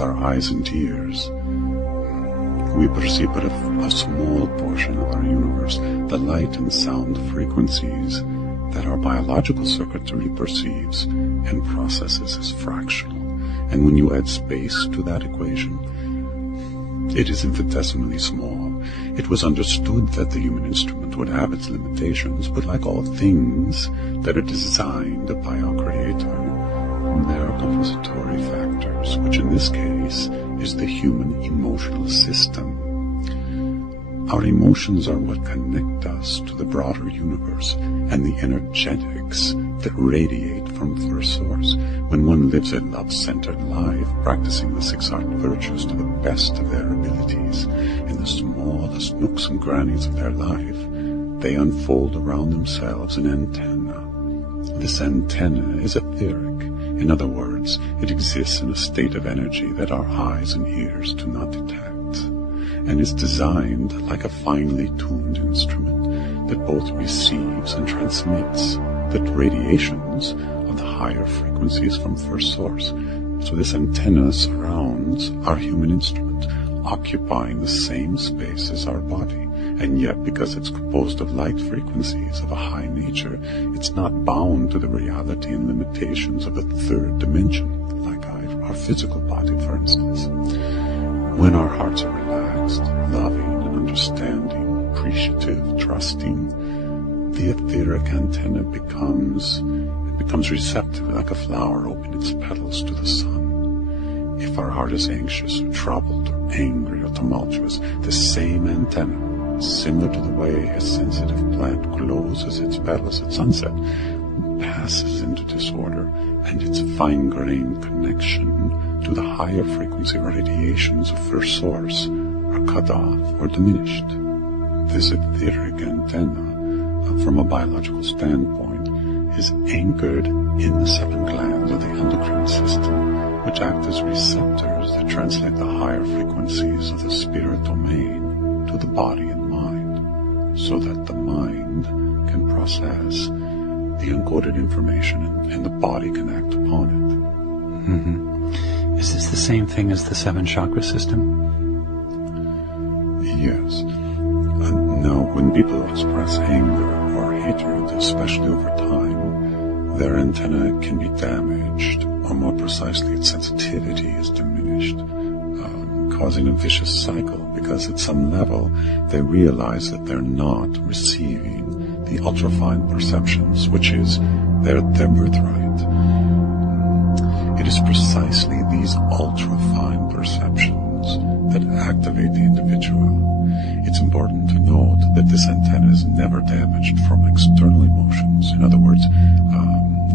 with our eyes and ears, we perceive but a small portion of our universe, the light and sound frequencies that our biological circuitry perceives and processes as fractional. And when you add space to that equation, it is infinitesimally small. It was understood that the human instrument would have its limitations, but like all things that are designed by our Creator, there are compensatory factors, which in this case is the human emotional system. Our emotions are what connect us to the broader universe and the energetics that radiate from First Source. When one lives a love-centered life, practicing the 6 art virtues to the best of their abilities, in the smallest nooks and crannies of their life, they unfold around themselves an antenna. This antenna is etheric. In other words, it exists in a state of energy that our eyes and ears do not detect, and is designed like a finely tuned instrument that both receives and transmits the radiations of the higher frequencies from First Source. So this antenna surrounds our human instrument, occupying the same space as our body, and yet because it's composed of light frequencies of a high nature, it's not bound to the reality and limitations of a third dimension, like our physical body, for instance. When our hearts are relaxed, loving and understanding, appreciative, trusting, the etheric antenna becomes receptive, like a flower opening its petals to the sun. If our heart is anxious or troubled or angry or tumultuous, the same antenna, similar to the way a sensitive plant closes its petals at sunset, passes into disorder, and its fine-grained connection to the higher frequency radiations of First Source are cut off or diminished. This etheric antenna, from a biological standpoint, is anchored in the 7 glands of the endocrine system, which act as receptors that translate the higher frequencies of the spirit domain to the body and mind, so that the mind can process the encoded information and the body can act upon it. Mm-hmm. Is this the same thing as the 7 chakra system? Yes. Now, when people express anger or hatred, especially over time, their antenna can be damaged, or more precisely, its sensitivity is diminished, causing a vicious cycle, because at some level they realize that they're not receiving the ultrafine perceptions, which is their birthright. It is precisely these ultrafine perceptions that activate the individual. It's important to note that this antenna is never damaged from external emotions. In other words,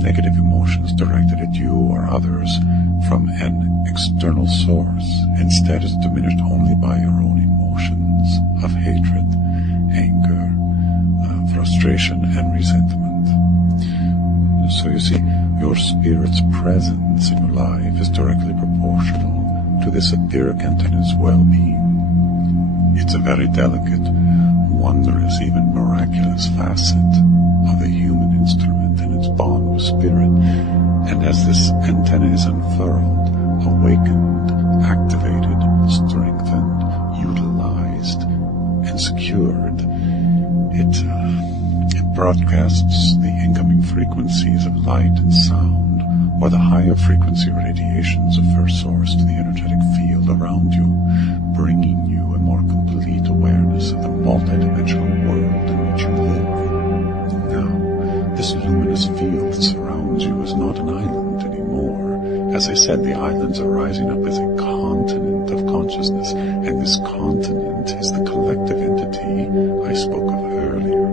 negative emotions directed at you or others from an external source. Instead, it's diminished only by your own emotions of hatred, anger, frustration, and resentment. So you see, your spirit's presence in your life is directly proportional to this etheric antenna's well-being. It's a very delicate, wondrous, even miraculous facet of the human instrument and its bond with spirit. And as this antenna is unfurled, awakened, activated, strengthened, utilized, and secured, it broadcasts the incoming frequencies of light and sound, or the higher frequency radiations of First Source, to the energetic field around you, bringing you a more complete awareness of the multidimensional world in which you live. Now, this luminous field that surrounds you is not an island anymore. As I said, the islands are rising up as a continent of consciousness, and this continent is the collective entity I spoke of earlier.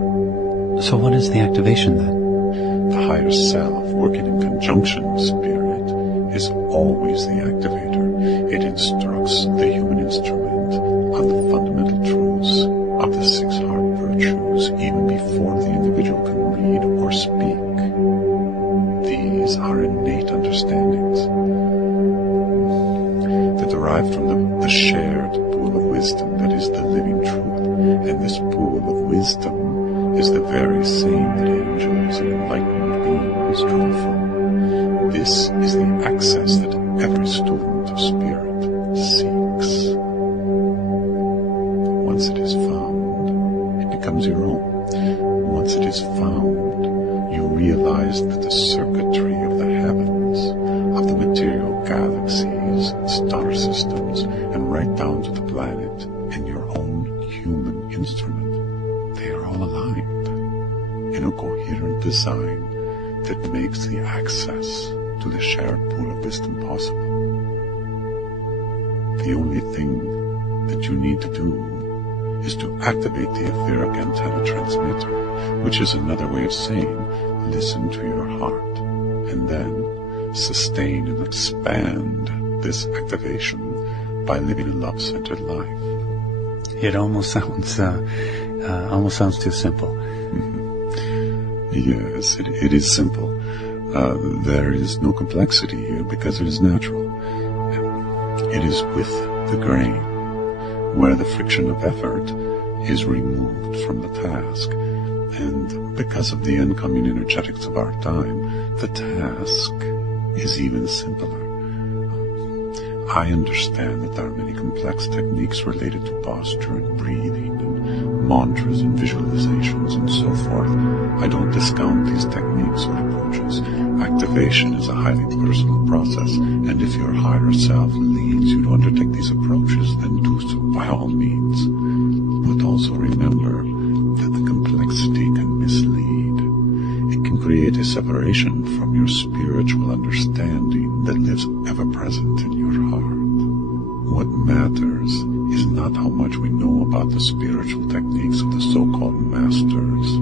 So what is the activation then? The higher self, working in conjunction with spirit, is always the activator. It instructs the human instrument on the fundamental truths of the 6 heart virtues even before the individual can read or speak. These are innate understandings. They derive from the shared pool of wisdom that is the living truth, and this pool of wisdom is the very same that angels and enlightened beings draw from. This is the access that every student of spirit seeks. Once it is found, it becomes your own. Once it is found, you realize that the circuitry of the heavens, of the material galaxies, star systems, and right down to the planet and your own human instrument, they are all aligned in a coherent design that makes the access to the shared pool of wisdom possible. The only thing that you need to do is to activate the etheric antenna transmitter, which is another way of saying, listen to your heart, and then sustain and expand this activation by living a love-centered life. It almost sounds too simple. Yes, it is simple. There is no complexity here because it is natural. It is with the grain, where the friction of effort is removed from the task. And because of the incoming energetics of our time, the task is even simpler. I understand that there are many complex techniques related to posture and breathing and mantras and visualizations and so forth. I don't discount these techniques or approaches. Activation is a highly personal process, and if your higher self leads you to undertake these approaches, then do so by all means. But also remember that the complexity can mislead. It can create a separation from your spiritual understanding that lives ever present in your heart. What matters is not how much we know about the spiritual techniques of the so-called masters,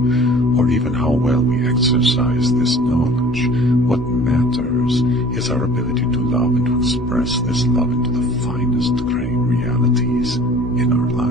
or even how well we exercise this knowledge. What matters is our ability to love and to express this love into the finest grain realities in our lives.